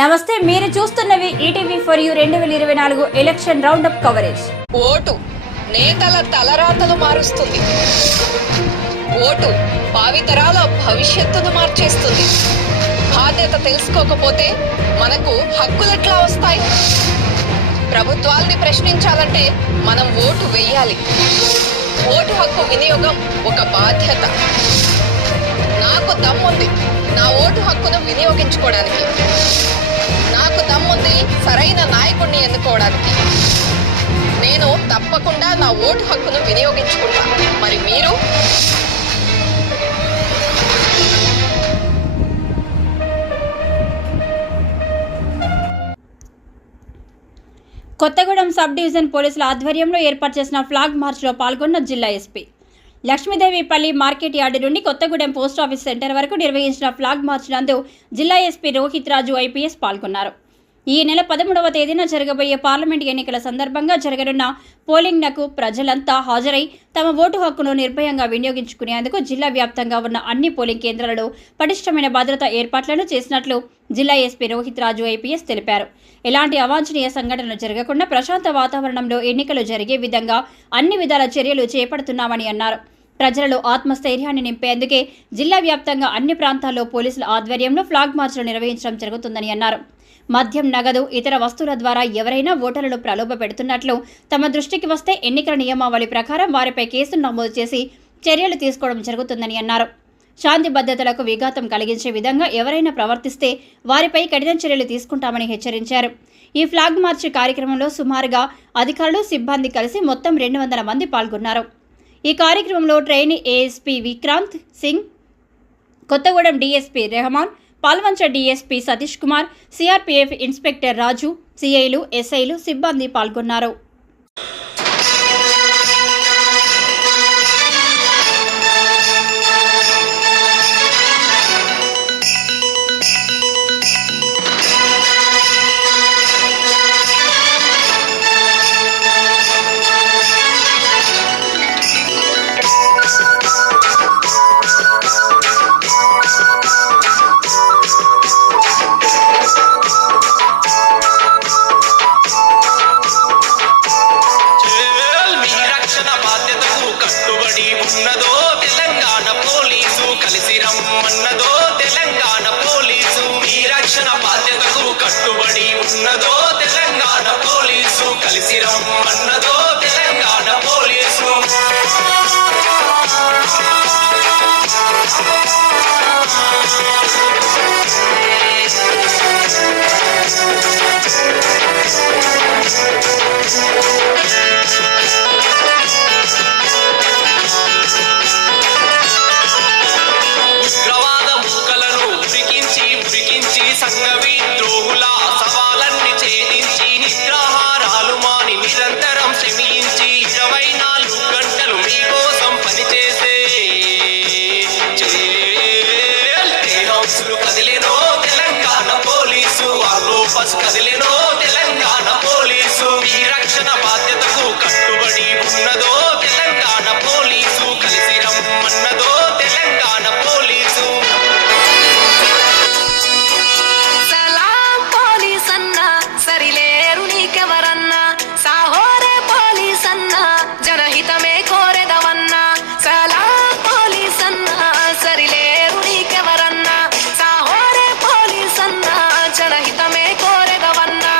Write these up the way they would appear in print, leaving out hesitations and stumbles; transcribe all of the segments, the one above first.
నమస్తే, మీరు చూస్తున్నవి ETV for you 2024 election roundup coverage. Vote నేతల తలరాతలు మారుస్తుంది. ఓటు భావితరాల భవిష్యత్తును మార్చేస్తుంది. బాధ్యత తెలుసుకోకపోతే మనకు హక్కులెట్లా వస్తాయి? ప్రభుత్వాల్ని ప్రశ్నించాలంటే మనం ఓటు వేయాలి. ఓటు హక్కు వినియోగం ఒక బాధ్యత. నాకు దమ్ముంది నా ఓటు హక్కును వినియోగించుకోవడానికి. నాకు దమ్ముంది సరైన నాయకుడిని ఎన్నుకోవడానికి. నేను తప్పకుండా నా ఓటు హక్కును వినియోగించుకుంటా. మరి మీరు? కొత్తగూడెం సబ్ డివిజన్ పోలీసుల ఆధ్వర్యంలో ఏర్పాటు చేసిన ఫ్లాగ్ మార్చ్లో పాల్గొన్న జిల్లా ఎస్పీ. లక్ష్మీదేవిపల్లి మార్కెట్ యార్డు నుండి కొత్తగూడెం పోస్టాఫీస్ సెంటర్ వరకు నిర్వహించిన ఫ్లాగ్ మార్చ్ నందు జిల్లా ఎస్పీ రోహిత్ రాజు ఐపీఎస్ పాల్గొన్నారు. ఈ నెల 13వ తేదీన జరగబోయే పార్లమెంట్ ఎన్నికల సందర్భంగా జరగనున్న పోలింగ్నకు ప్రజలంతా హాజరై తమ ఓటు హక్కును నిర్భయంగా వినియోగించుకునేందుకు జిల్లా వ్యాప్తంగా ఉన్న అన్ని పోలింగ్ కేంద్రాలలో పటిష్టమైన భద్రతా ఏర్పాట్లను చేసినట్లు జిల్లా ఎస్పీ రోహిత్ రాజు ఐపీఎస్ తెలిపారు. ఎలాంటి అవాంఛనీయ సంఘటనలు జరగకుండా ప్రశాంత వాతావరణంలో ఎన్నికలు జరిగే విధంగా అన్ని విధాల చర్యలు చేపడుతున్నామని అన్నారు. ప్రజలలో ఆత్మస్థైర్యాన్ని నింపేందుకే జిల్లా వ్యాప్తంగా అన్ని ప్రాంతాల్లో పోలీసుల ఆధ్వర్యంలో ఫ్లాగ్ మార్చ్లు నిర్వహించడం జరుగుతుందని అన్నారు. మద్యం, నగదు, ఇతర వస్తువుల ద్వారా ఎవరైనా ఓటర్లను ప్రలోభ పెడుతున్నట్లు తమ దృష్టికి వస్తే ఎన్నికల నియమావళి ప్రకారం వారిపై కేసులు నమోదు చేసి చర్యలు తీసుకోవడం జరుగుతుందని అన్నారు. శాంతి భద్రతలకు విఘాతం కలిగించే విధంగా ఎవరైనా ప్రవర్తిస్తే వారిపై కఠిన చర్యలు తీసుకుంటామని హెచ్చరించారు. ఈ ఫ్లాగ్ మార్చ్ కార్యక్రమంలో సుమారుగా అధికారులు, సిబ్బంది కలిసి మొత్తం 200 మంది పాల్గొన్నారు. ఈ కార్యక్రమంలో trainee ASP Vikrant Singh, Kothagudem DSP Rehman, Palvancha DSP Satish Kumar, CRPF inspector Raju, సిఐలు, ఎస్ఐలు, సిబ్బంది పాల్గొన్నారు. ఉన్నదో తెలంగాణ పోలీసు కలిసి రమ్మన్నదో తెలంగాణ పోలీసు. మీ రక్షణ బాధ్యతకు కట్టుబడి ఉన్నదో తెలంగాణ పోలీసు కలిసి రమ్మన్నదో తెలంగాణ పోలీసు. సంఘ విద్రోహుల సవాలన్నీ ఛేదించి నిద్రాహారాలు మాని నిరంతరం శ్రమించి 24 గంటలు మీకోసం పనిచేసే హౌస్లు కదిలేనో తెలంగాణ పోలీసు. ఆరోపస్ కదిలేనో తెలంగాణ పోలీసు. మీ రక్షణ బాధ్యతకు కట్టుబడి ఉన్నదో తెలంగాణ పోలీసు కలిసి రమ్మన్నదో తెలంగాణ పోలీసు. సరిలేరు నీకెవరన్నా, సాహోరే పోలీస్ అన్నా, జనహితమే కోరెదవన్నా. సలాం పోలీస్ అన్నా, సరిలేరు నీకెవరన్నా, సాహోరే పోలీస్ అన్నా, జనహితమే కోరెదవన్నా.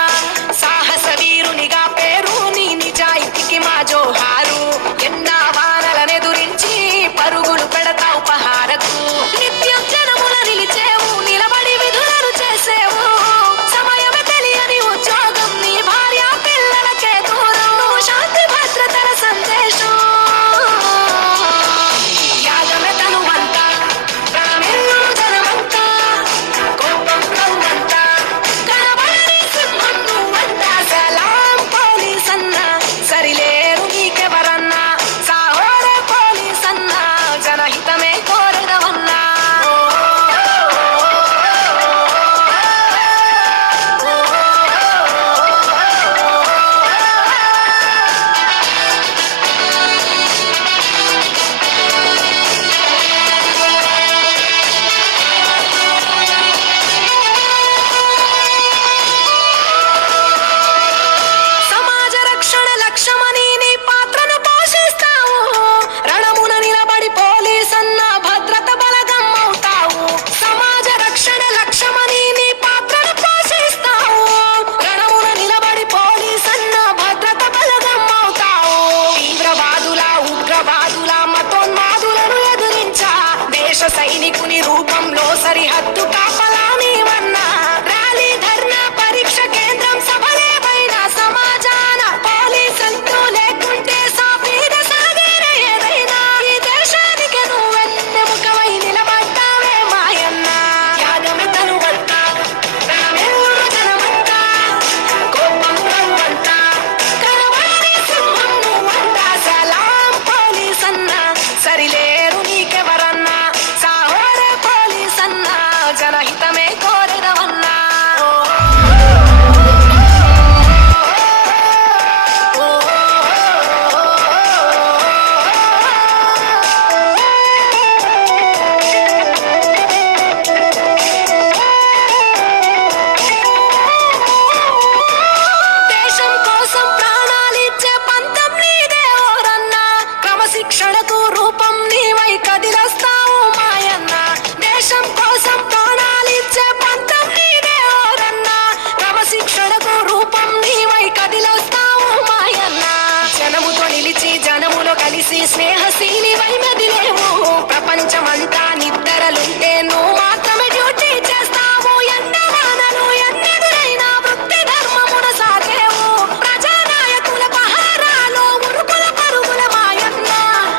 స్నేహశీలి వైమదిలేవు ప్రపంచమంతా నిద్రలుంటే నువ్వు మాత్రమే డ్యూటీ చేస్తావు ఎండవానలు ఎన్నెదురైనా వృత్తి ధర్మమున సాగేవు ప్రజానాయకుల పహారాలు ఉరుకుల పరుగుల మాయన్న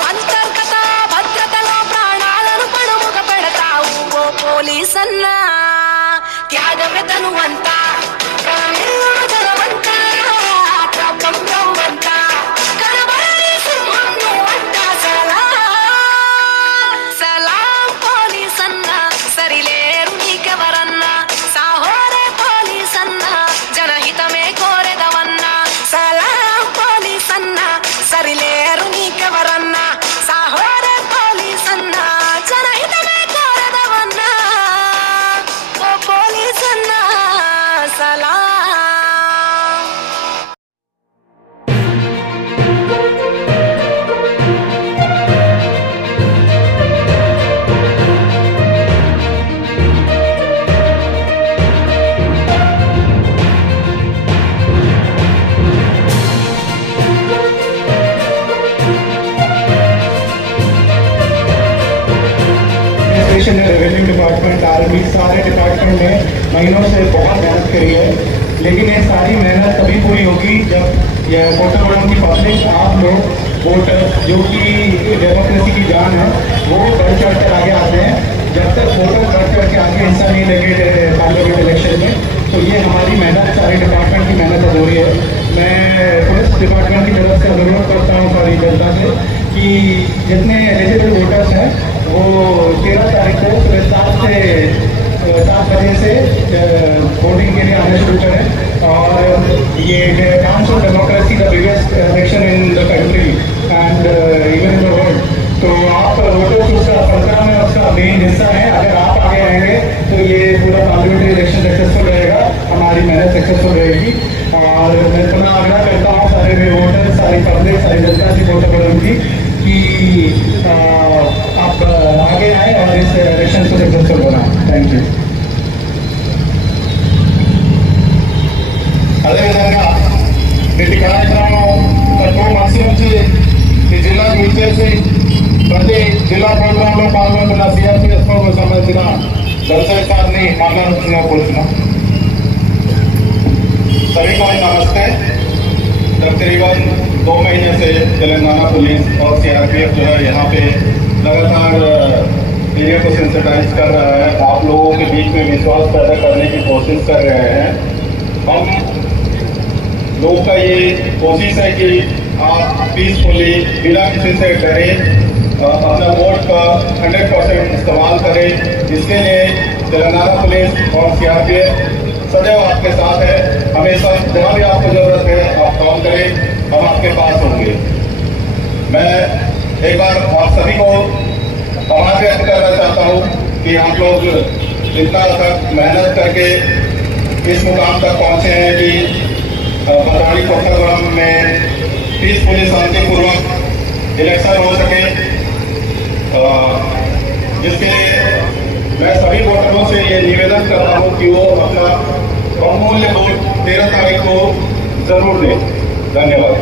అంతర్గత భద్రతలో ప్రాణాలను పణముగా పెడతావు ఓ పోలీసన్నా త్యాగమే తనువంతా సరిలేరు నీకెవరన్నా సాహోరే పోలీసన్నా జనహితమే కోరదవన్నా ఓ పోలీసన్నా సలాం रेवेन्यू डिपार्टमेंट आर्मी सारे डिपार्टमेंट ने महीनों से बहुत मेहनत करी है, लेकिन ये सारी मेहनत तभी पूरी होगी जब यह कोटागुड़ा की पब्लिक आप लोग वोटर जो कि डेमोक्रेसी की जान है वो बढ़ चढ़ कर आगे आते हैं। जब तक वोटर बढ़ चढ़ के आगे हिस्सा नहीं लेंगे पार्लियामेंट इलेक्शन में तो ये हमारी मेहनत सारे डिपार्टमेंट की मेहनत अधूरी है। मैं पुलिस डिपार्टमेंट की तरफ से अनुरोध करता हूँ सारी जनता से कि जितने एलिजिबल वोटर्स हैं वो 13 तारीख को सुबह 7 बजे से वोटिंग के लिए आने शुरू करें। और ये counts of democracy the biggest election in the country and even in the world. तो आप वोटर्स उसका 15 में उसका मेन हिस्सा है। अगर आप आगे आएंगे तो ये पूरा पार्लियामेंट्री इलेक्शन सक्सेसफुल रहेगा, हमारी मेहनत सक्सेसफुल रहेगी। और मैं पुनः आग्रह करता हूँ सारे मेरे वोटर्स, सारी पब्लिक, सारी जनता की वोटर की कि आप आगे आए और इस इलेक्शन को सक्सेसफुल बनाएं। Thank you. అదేవిధంగా నేటి కార్యక్రమం గత 2 months నుంచి ఈ జిల్లాకు విచ్చేసి ప్రతి జిల్లా ప్రోగ్రాంలో పాల్గొంటున్న సిఆర్పిఎఫ్కు సంబంధించిన దర్శక సార్ని మాట్లాడుతున్నా కోరుతున్నాం। सभी को नमस्ते। तकरीबन 2 महीने से तेलंगाना पुलिस और सीआरपीएफ जो है यहाँ पे लगातार एरिया को सेंसिटाइज कर रहा है, आप लोगों के बीच में विश्वास पैदा करने की कोशिश कर रहे हैं। हम लोगों का ये कोशिश है कि आप पीसफुली बिना किसी से डरे अपना वोट का 100% इस्तेमाल करें। इसके लिए तेलंगाना पुलिस और सीआरपीएफ सदैव आपके साथ है। हमेशा जहाँ भी आपको जरूरत है आप कॉल करें, हम आपके पास होंगे। मैं एक बार आप सभी को आभार व्यक्त करना चाहता हूँ कि आप लोग इतना तक मेहनत करके इस मुकाम तक पहुँचे हैं कि बदाड़ी कोटागुड़ा में पीसफुली शांतिपूर्वक इलेक्शन हो सके, जिसके लिए मैं सभी वोटरों से ये निवेदन करता हूँ कि वो अपना बहुमूल्य वोट 13 तारीख को जरूर दें। धन्यवाद।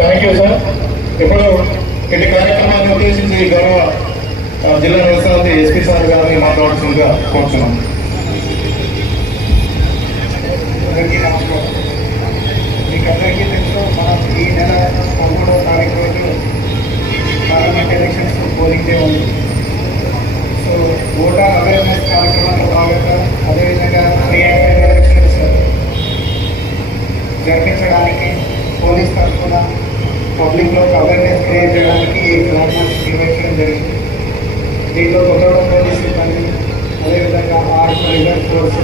Thank you sir. ఇప్పుడు ఇటు కార్యక్రమాన్ని ఉద్దేశించి గౌరవ జిల్లా న్యాయస్థానాధిపతి ఎస్పీ సార్ గారిని మాట్లాడుతుందిగా కోరుతున్నాం। అందరికీ నమస్కారం। మీకు అందరికీ తెలుసు, మనం ఈ నెల 13వ తారీఖు రోజు పార్లమెంట్ ఎలక్షన్స్ పోలింగ్ డే ఉంది। సో ఓటర్ అవేర్నెస్ కార్యక్రమంలో భాగంగా అదేవిధంగా ఫ్రీ అండ్ ఫెయిర్ ఎలక్షన్స్ జరిపించడానికి పోలీస్ తరఫున పబ్లిక్లో అవేర్నెస్ క్రియేట్ చేయడానికి ఈ ఫ్లాగ్ మార్చ్ నిర్వహించడం జరిగింది। దీంట్లో కొత్తగూడెం పోలీస్ సిబ్బంది, అదేవిధంగా art reserve force,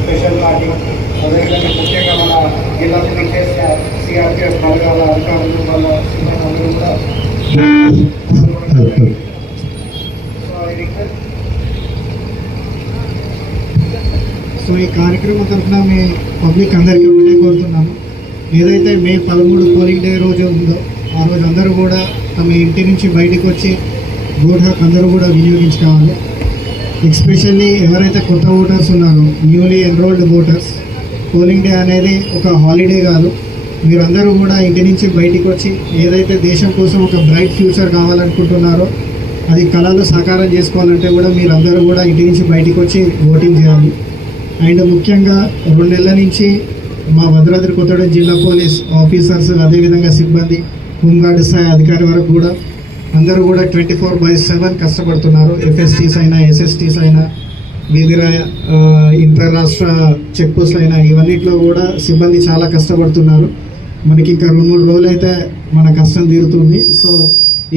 special party, అదేవిధంగా ముఖ్యంగా మన జిల్లా పోలీస్ చేసిన సిఆర్పిఎఫ్ బలగాల అధికారులు వాళ్ళ సిబ్బంది అందరూ కూడా సో ఈ కార్యక్రమం తరఫున మీ పబ్లిక్ అందరికీ ఒకటే కోరుతున్నాము, ఏదైతే మే 13 పోలింగ్ డే రోజు ఉందో ఆ రోజు అందరూ కూడా తమ ఇంటి నుంచి బయటకు వచ్చి ఓట్ హక్కు అందరూ కూడా వినియోగించుకోవాలి। ఎస్పెషల్లీ ఎవరైతే కొత్త ఓటర్స్ ఉన్నారో, newly enrolled voters, polling day అనేది ఒక హాలిడే కాదు, మీరందరూ కూడా ఇంటి నుంచి బయటికి వచ్చి ఏదైతే దేశం కోసం ఒక బ్రైట్ ఫ్యూచర్ కావాలనుకుంటున్నారో అది కళలు సాకారం చేసుకోవాలంటే కూడా మీరందరూ కూడా ఇంటి నుంచి బయటికి వచ్చి ఓటింగ్ చేయాలి. అండ్ ముఖ్యంగా 2 నెలల నుంచి మా భద్రాద్రి కొత్తగూడెం జిల్లా పోలీస్ ఆఫీసర్స్, అదేవిధంగా సిబ్బంది, హోంగార్డ్ స్థాయి అధికారి వరకు కూడా అందరూ కూడా 24/7 కష్టపడుతున్నారు. FSTs అయినా, SSTs అయినా, వివిధ ఇంటర్ రాష్ట్ర చెక్ పోస్టులు అయినా, ఇవన్నిట్లో కూడా సిబ్బంది చాలా కష్టపడుతున్నారు. మనకి ఇంకా 2-3 రోజులు అయితే మన కష్టం తీరుతుంది. సో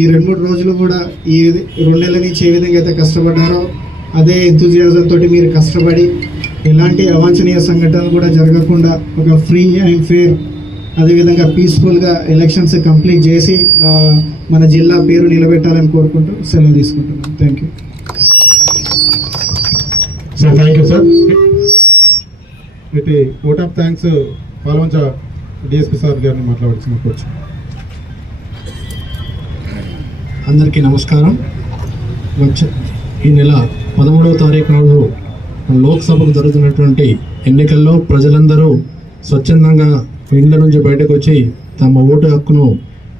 ఈ 2-3 రోజులు కూడా ఈ 2 నెలల నుంచి ఏ విధంగా అయితే కష్టపడ్డారో అదే ఎంతూజియాజం తోటి మీరు కష్టపడి ఎలాంటి అవాంఛనీయ సంఘటనలు కూడా జరగకుండా ఒక ఫ్రీ అండ్ ఫెయిర్, అదేవిధంగా పీస్ఫుల్గా ఎలక్షన్స్ కంప్లీట్ చేసి మన జిల్లా పేరు నిలబెట్టాలని కోరుకుంటూ సెలవు తీసుకుంటున్నాను. Thank you. So thank you sir. ఇది vote of thanks Palvancha DSP sir గారిని మాట్లాడుతున్న కోచ్. అందరికీ నమస్కారం. ఈ నెల 13వ తారీఖు రోజు లోక్సభకు జరుగుతున్నటువంటి ఎన్నికల్లో ప్రజలందరూ స్వచ్ఛందంగా ఇండ్ల నుంచి బయటకు వచ్చి తమ ఓటు హక్కును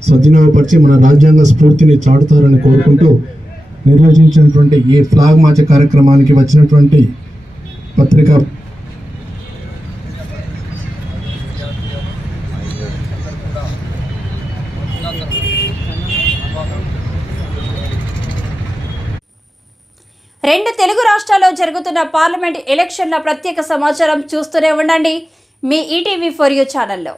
సద్వినియోగపరిచి మన రాజ్యాంగ స్ఫూర్తిని చాటుతారని కోరుకుంటూ నిర్వహించినటువంటి ఈ ఫ్లాగ్ మార్చ్ కార్యక్రమానికి వచ్చినటువంటి పత్రికా రెండు తెలుగు రాష్ట్రాల్లో జరుగుతున్న పార్లమెంట్ ఎలక్షన్ల ప్రత్యేక సమాచారం చూస్తూనే ఉండండి మీ ఈటీవీ4U ఛానల్లో.